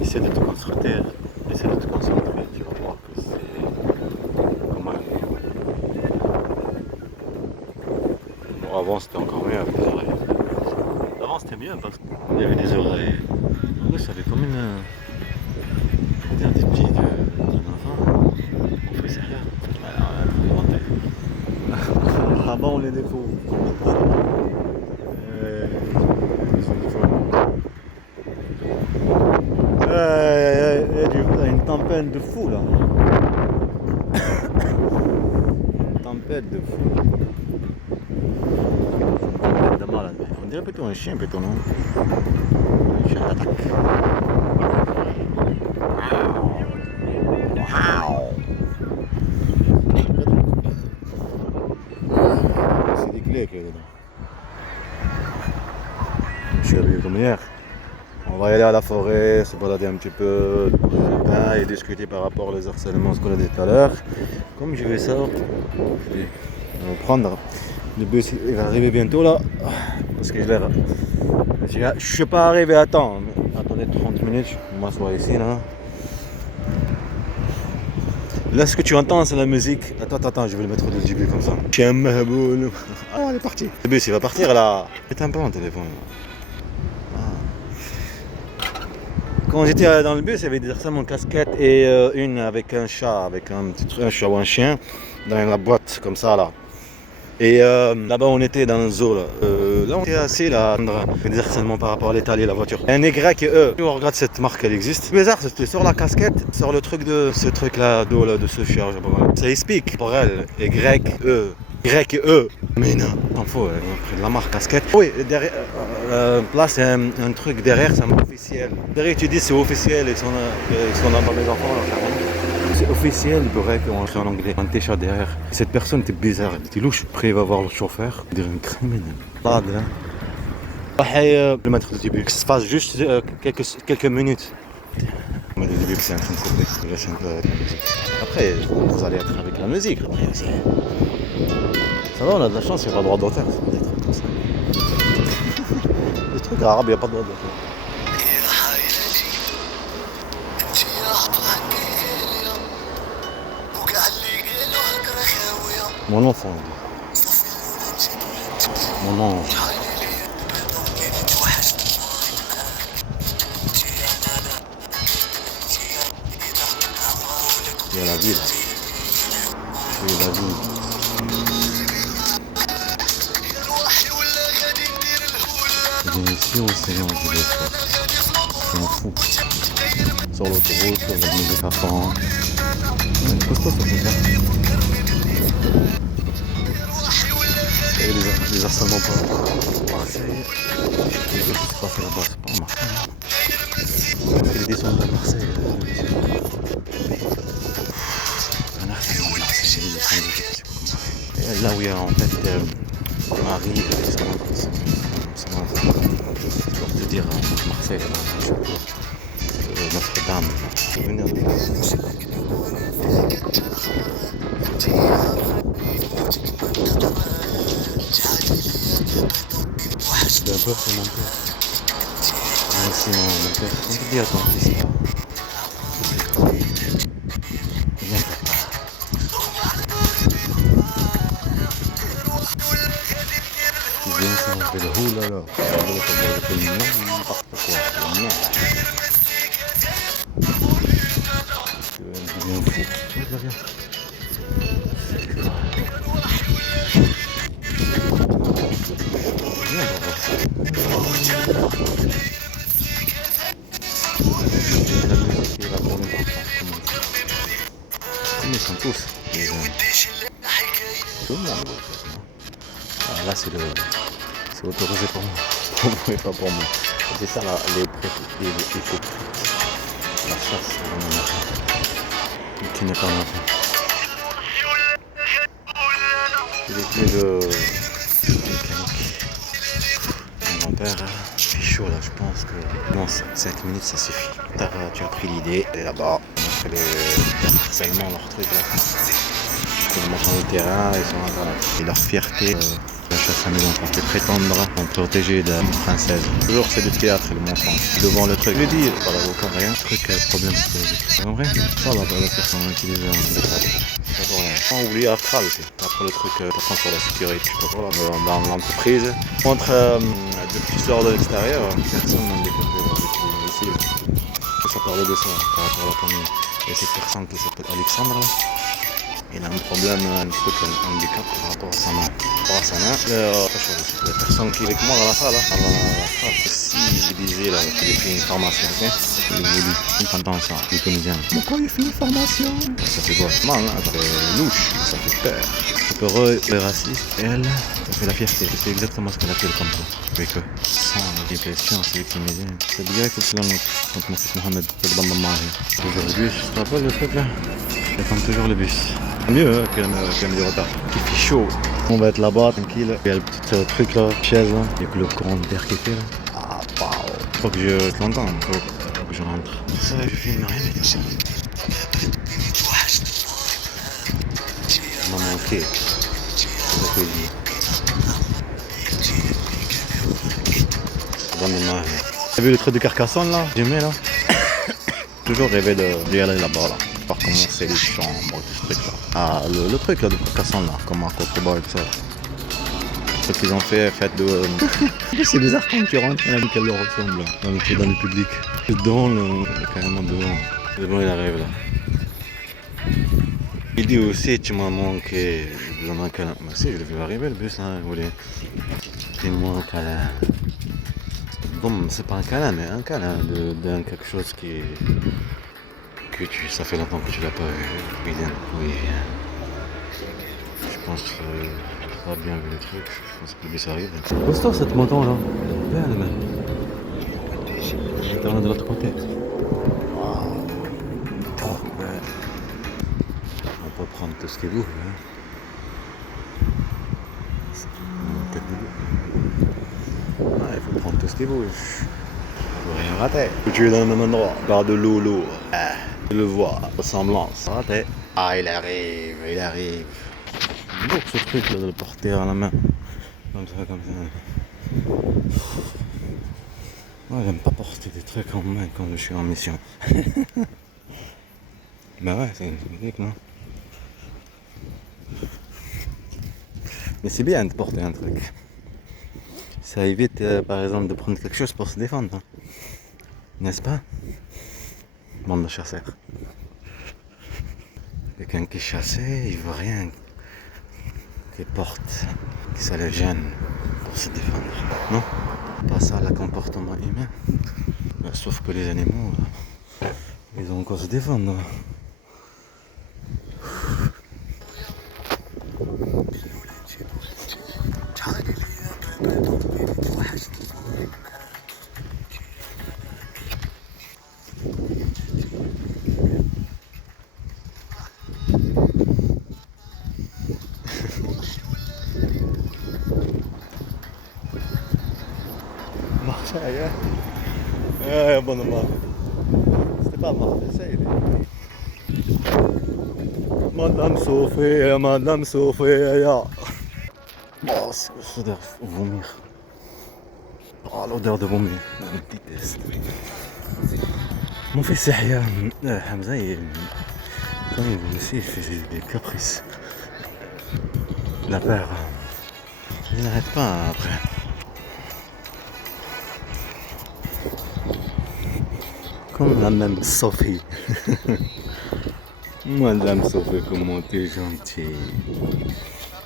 Essaie de te concentrer, essaie de te concentrer, tu vas voir que c'est quand même. Bon, avant c'était encore mieux avec les oreilles. Avant c'était bien parce qu'il y avait des oreilles. En plus, ça avait comme des petits d'un enfant. On faisait rien. Alors, avant on les défauts. Il y a une tempête de fou là. Une tempête de fou. Une tempête de malade. On dirait plutôt un chien plutôt, non? Un chien d'attaque. C'est des clés qu'il y a dedans. Je suis habillé comme hier. On va y aller à la forêt, se balader un petit peu et discuter par rapport aux harcèlements qu'on a dit tout à l'heure. Comme je vais ça, on va prendre. Le bus il va arriver bientôt là. Parce que je suis pas arrivé à temps. Attendez 30 minutes, je m'assois ici là. Là ce que tu entends c'est la musique. Attends, je vais le mettre au début comme ça. Ah, elle est partie. Le bus il va partir là. Éteins pas mon téléphone. Quand j'étais dans le bus, il y avait des harcèlements en casquette et une avec un chat, avec un chat ou un chien dans la boîte comme ça là. Et là-bas on était dans le zoo là. Là on était assis là, des harcèlements par rapport à l'état et la voiture. Un Y et E. On regarde cette marque, elle existe. C'est bizarre, c'était sur la casquette, sur le truc de ce truc là, d'eau là, de ce chien, je sais pas mal. Ça explique pour elle, Y, E. Y et E. Mais non, t'en faut, de la marque casquette. Oui, derrière, là c'est un truc derrière, c'est un officiel. Derrière tu dis c'est officiel, ils sont là dans les enfants là, c'est officiel, il paraît qu'on écrit en anglais. Un t-shirt derrière. Cette personne était bizarre, elle était louche. Après il va voir le chauffeur, il dirait un criminel. Là, je vais mettre le début, que ça se passe juste quelques minutes. Mais le début c'est un train de couper, après vous allez être avec la musique après aussi. Ça va, on a de la chance, il n'y a pas de droit d'auteur, des trucs comme ça. Les trucs arabes, il n'y a pas de droit d'auteur. Mon enfant, mon ange. Il y a la ville. Il y a la ville. Ici aussi, je vais faire. Je m'en fous. Sur l'autoroute, avec la musique à fond. C'est costaud ce truc là. Et les harcèlements pas assez. Qu'est-ce qui se passe là-bas? C'est pas en Marseille. Il est descendu à Marseille. Un harcèlement de Marseille, il est descendu. Et là où il y a en fait Marie avec son enfant. Pour te dire, Marseille, Notre-Dame. Souvenir de j'ai un peu pour mon père. Merci mon père. On te dit attends, c'est ça. Viens. Tu viens ça, on fait le hou là là. On fait n'importe quoi. Tu viens fou. Viens. La musique qui va tourner partout. Ils sont tous. Tout le monde. Ah, là c'est autorisé pour moi. Pour moi et pas pour moi. C'est ça là, les écoutes. La chasse, c'est vraiment un enfant. Qui n'est pas un enfant. C'est les clés de mécanique. Mon père, il fait chaud là, je pense que. Non, 5 minutes ça suffit. Tu as pris l'idée, et là-bas, on fait le harcèlement, leur truc là. Ils montent sur le terrain, ils sont là, et leur fierté. La chasse à maison, pour prétendre protéger de la princesse. Toujours c'est du théâtre, le mensonge. Devant le truc. Je dis, pas l'avocat, rien. Le truc, problème, c'est en vrai. Ça va, la personne qui les a. C'est pas pour rien. On oublie Astral aussi. Après le truc, par contre, sur la sécurité, je sais pas quoi, là, dans l'entreprise. Entre depuis que tu sors de l'extérieur, personne n'a découvert ici. Ça parlait de ça, par rapport à la famille. Il y a cette personne qui s'appelle Alexandre, là. Il a un problème, un truc, un handicap par rapport à sa main. Par rapport à sa main, la personne qui est avec moi dans la salle, si il disait là, qu'il a fait une formation, ok, il voulait, il entend ça, il est tunisien. Pourquoi il fait une formation? Ça fait quoi? Mal, hein, ça fait louche, ça fait peur. C'est peureux, le raciste, elle, ça fait la fierté. C'est exactement ce qu'elle a fait comme ça. Avec eux. Sans les questions, c'est victimisé. C'est direct au final contre mon fils Mohamed, c'est le bambam marié. Aujourd'hui, je te rappelle le truc là? J'attends toujours le bus. Mieux hein, que le retard. Il fait chaud. On va être là-bas, tranquille. Il y a le petit truc là, chaise là. Il y a que le courant d'air qui fait là. Ah, waouh. Faut que je l'entende. Faut que je rentre. Ça, je filme rien et tout ça. Il m'a manqué. C'est ça que je dis. C'est dans mes mains. T'as vu le truc de Carcassonne là? J'aimais là. Toujours rêvé d'y aller là-bas là. Voir comment c'est les chambres, tout ce truc là. Ah, le truc là de Carcassonne là, comment à Coco et tout ça. Le truc qu'ils ont fait de. C'est bizarre quand tu rentres, il y en a qu'elle leur ressemble dans le public. Dedans, carrément devant. C'est bon, il arrive là. Il dit aussi, tu m'as manqué, j'ai besoin d'un câlin. Bah si, je l'ai vu arriver le bus là, vous voulez. Dis-moi un câlin. Bon, c'est pas un câlin, mais un câlin de quelque chose qui est. Ça fait longtemps que tu l'as pas vu. Oui. Je pense que tu as bien vu le truc. Je pense que le bus arrive. Costaud cette moto là. Bien le même. J'étais de l'autre côté. Wow. Trop belle. On peut prendre tout ce qui bouge. Hein. Ah, il faut prendre tout ce qui bouge. Il faut rien rater. Tu es dans le même endroit. Par de l'eau. Ah. Je le vois, ressemblance. Raté. Ah, il arrive. Beau ce truc là de le porter à la main. Comme ça. Moi j'aime pas porter des trucs en main quand je suis en mission. Bah ouais, c'est magnifique, non? Mais c'est bien de porter un truc. Ça évite par exemple de prendre quelque chose pour se défendre. Hein. N'est-ce pas? Bande de chasseurs. Quelqu'un qui est chassé, il veut rien qu'il porte, que ça le gêne pour se défendre. Non? Pas ça le comportement humain. Sauf que les animaux, ils ont encore se défendre. Marseille, hein? Bonne marque. C'était pas Marseille. Madame Sophia. Oh, c'est l'odeur de vomir. Oh, l'odeur de vomir. Je déteste. Mon fils Yahya, Hamza, quand il veut aussi, il fait des caprices. La peur. Il n'arrête pas après. Comme la même Sophie. Madame Sophie, comment t'es gentille.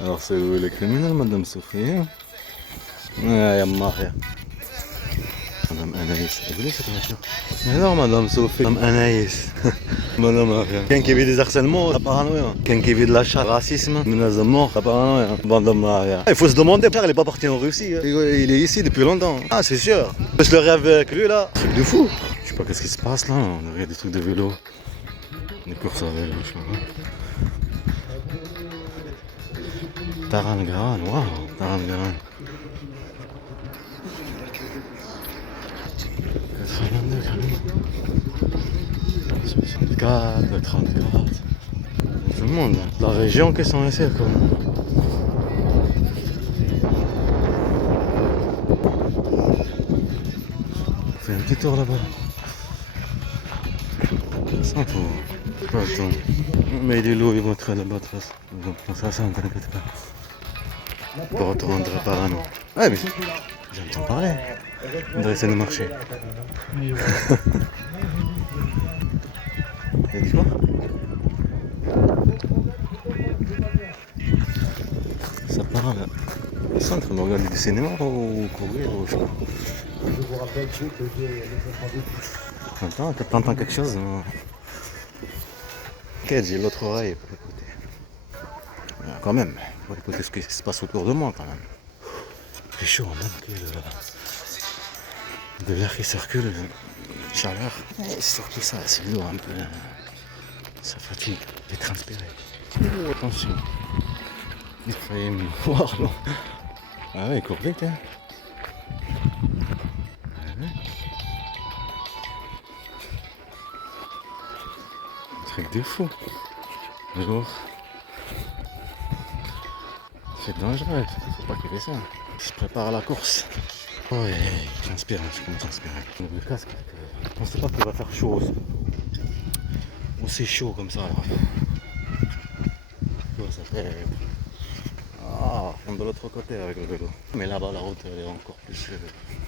Alors c'est où le criminel, Madame Sophie, hein? Ah, Maria. Madame Anaïs. Vous voulez cette voiture? Mais non, Madame Sophie. Madame Anaïs. Madame Maria. Quelqu'un qui vit des harcèlements, la paranoïa. Quelqu'un qui vit de l'achat, racisme, menace de mort, la paranoïa. Madame Maria. Il faut se demander, frère, il est pas parti en Russie. Hein. Il est ici depuis longtemps. Ah, c'est sûr. Je le rêve avec lui, là. Truc de fou. Je sais pas qu'est-ce qui se passe là. On aurait des trucs de vélo. Des courses à vélo, je sais pas. Taran-Garan, waouh, Taran-Garan. 82 carrément. 64, 34. Tout le monde, la région qui sont ici quoi. fait un petit tour là-bas. Sans tour. Pas le temps. Mais les lots ils vont être là-bas de toute façon. Ils vont penser à ça, ne t'inquiète pas. On retourner par là, non. Ouais, mais j'entends parler. On devrait essayer de marcher. Et dis quoi? Ça part là. Le centre, on regarde du cinéma ou courir ou je sais pas. Attends, t'entends quelque chose? Non. Ok, j'ai l'autre oreille pour écouter. Quand même, pour écouter ce qui se passe autour de moi quand même. C'est chaud, même de l'air qui circule, chaleur. Et surtout ça, c'est lourd un peu. Ça fatigue de transpirer. Oh, attention. Il fallait me voir, non? Ah ouais, il court vite, hein. Un truc de fou. Bonjour. C'est dangereux, faut pas qu'il fait ça. Il se prépare à la course. Ouais, il transpire, je commence à transpirer. Le casque, je pensais pas qu'il va faire chaud aussi chaud comme ça. Alors. Ça fait... Ah, on est de l'autre côté avec le vélo. Mais là-bas, la route elle est encore plus